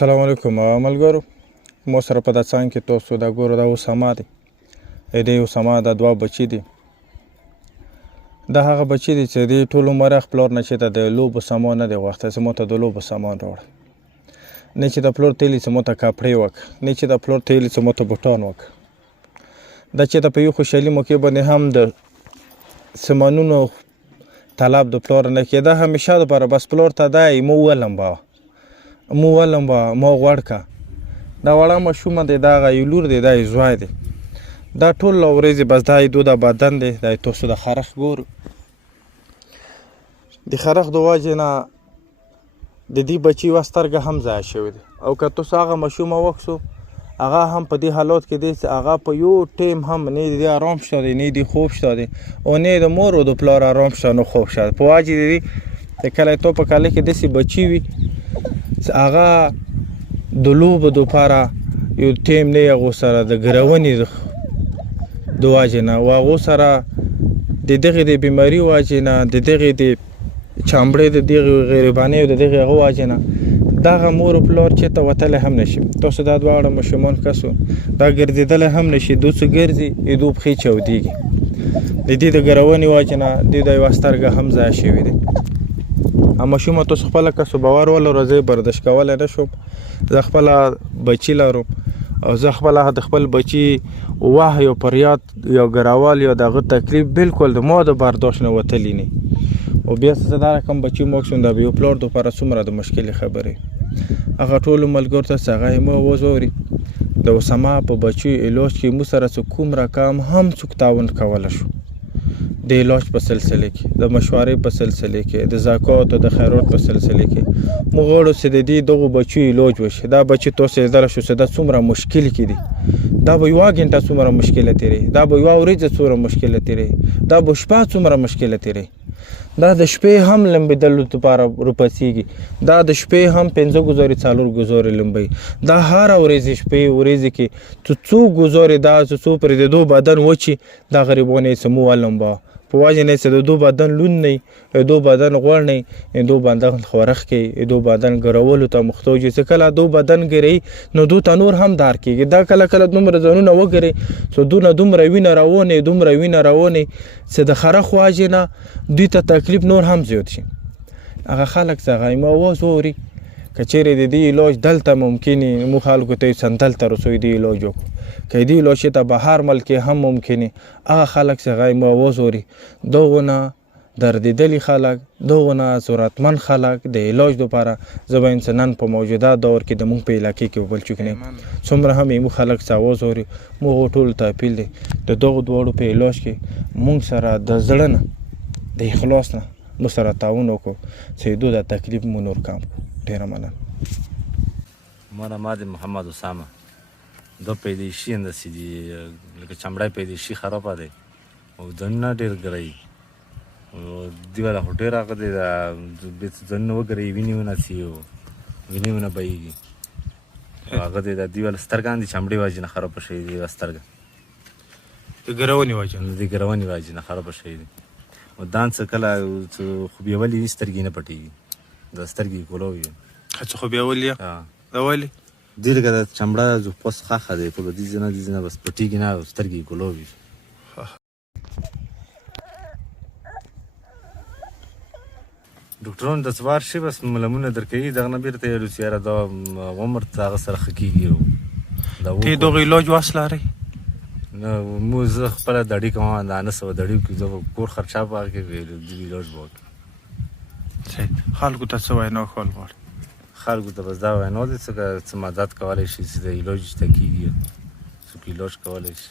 السلام علیکم ملګرو، مو سره په دا څانګ کې تاسو دا ګورو دا اسامه دی. د اسامه دا دوه بچي دي. دا هغه بچي دي چې د ټول عمر خپل پلار نه چې د لوبو سامان نه دی غوښتی، چې مو ته د لوبو سامان راوړه، نه چې د پلار تیلي چې مو ته کپړې وکړه، نه چې د پلار تیلي چې مو ته بوټان وکړه. دا چې د په یو خوشحالي موقع باندې هم د سامانونو طلب د پلار نه کېده، همیشه دپاره بس پلار ته دا یې مو ولمبوه مو غوړ که. دا وړه ماشومه دی، دا هغه یو لور دی، دا یې زوی دی. دا ټول ورځې بس دا یې د بدن دی. دا تاسو د خرخ ګورو، د خرخ د وجې نه د دې بچي یوه سترګه هم ضایع شوې ده. او که تاسو هغه ماشومه وکسو، هغه هم په دې حالات کې دی چې هغه په یو ټیم هم نه د آرام شته دی، نه د خوب شته دی، او نه د مور او د پلار آرام شته، نه خوب شته. په وجې د دې چې کله تو په کاله کې داسې بچي وي چې هغه د لوبو دپاره یو ټیم نه یې هغو سره د ګرونې د وجې نه، او هغو سره د دغې د بیماري وجې نه، د دغې د چامړې د دغې غریبانۍ او د دغې هغه وجې نه دغه مور و پلار چېرته وتلی هم نشي. تاسو دا دواړه ماشومان کسو دا ګرځېدلی هم نشي، دو څه ګرځي دو پښې چاودېږي. د دې د ګرونې وجې نه د د یوه سترګه هم ضایع شوې دی. ماشومه تاسو خپله کسو باور ولرئ، زه برداشت کولی نه شم. زه خپله بچي لرم او زه خپله د خپل بچي وه یا فریاد یا ګروال یا د هغه تکلیف بالکل د ما د برداشت نه وتلی نه. او بیا چې دا رقم بچي موکسون دا به یو پلار دپاره څومره د مشکلې خبرې. هغه ټولو ملګرو ته چې هغه یې مو اواز واوري، د اسامه په بچیو علاج کې موږ سره څه کوم رقم هم څوک تعاون کولی شو، د علاج په سلسله کې، د مشورې په سلسله کې، د زکات او د خیرات په سلسله کې موږ غواړو چې د دې دغو بچیو علاج وشي. دا بچي تاسو لیدلی شو چې دا څومره مشکل کې دي. دا به یوه ګنټه څومره مشکله تېروي، دا به یوه ورځ څومره مشکله تېروي، دا به شپه څومره مشکله تېروي. دا د شپې هم لمبېدلو دپاره روپسېږي، دا د شپې هم 5 ګزارې 4 ګزارې لمبوي. دا هره ورځ شپې ورځې کې څو ګزارې دا څو پرې د دو بدن وچي، دا غریبانه یې څه مو ولمبوه په وجه نه چې د دو بدن لون نه وي، دو بدن غوړ نه وي، دو بدن خورښ کوي، دو بدن ګرولو ته محتاج وي. چې کله دو بدن ګروي نو دو ته نور هم دار کېږي. دا کله کله دومره ځانونه وګري چې دونه دومره وینه روانې دومره وینه روانې چې د خرخ وجې نه دوی ته تکلیف نور هم زیات شي. هغه خلک چې هغه یې اواز واوري، که چیرې د دې علاج دلته ممکن وي، موږ خلکو ته یې دلته رسوي د علاج وکړو. که دې علاج چېرته بهر ملک کې هم ممکن وي، هغه خلک چې هغه یې اواز واوري، دغونه دردېدلي خلک، دغونه ضرورتمند خلک د علاج دپاره زه وایم چې نن په موجوده دور کې د موږ په علاقې کې بل څوک نه څومره هم یې موږ خلک چې اواز واوري، موږ ټولو ته اپیل دی د دغو دواړو په علاج کې موږ سره د زړه نه د اخلاص نه موږ سره تعاون وکړو چې دو د تکلیف مو نور کم کړو. ډېره مننه. ما نام محمد اسامه. دو پیدایشي انداسې دي، لکه چمړی پیدایشي خرابه دی او ځانونه ډېر ګروي. دې والا خو ډېر هغه دی، ځانونه وګروي، وینې ونڅي او وینې ونه بهیږي. هغه دی د دې والا سترګان دي چمړې وجې نه خرابه شوې دي. یوه سترګه د ګرونې وجې نه، د ګرونې وجې نه خرابه شوې دي. او دان څه کله خوبیولي وي سترګې نه پټېږي، د سترګې ګلو وي. څه خوبیول یې؟ دا ولې؟ دې لکه د چمړه پوس خاښه دی، ټوله دې ځای نه دې ځای نه بس پټېږي نه، سترګې ګلو وي. ډاکټرانو ته سوار شي بس ملمونه درکوي، دغه نه بیرته یې چې یاره دا عمر ته هغه سره ښه کېږي. ته دغه علاج وس لرئ؟ نه، مو زه خپله دړي کوم، دا 900 دړي کې زه کور خرچه په هغه کې علاج به وکړم. خلکو ته څه وینا کول غواړي؟ خلکو ته بس دا وینا دی چې څه مدد کولی شي چې د علاج ته کېږي، څوک علاج کولی شي.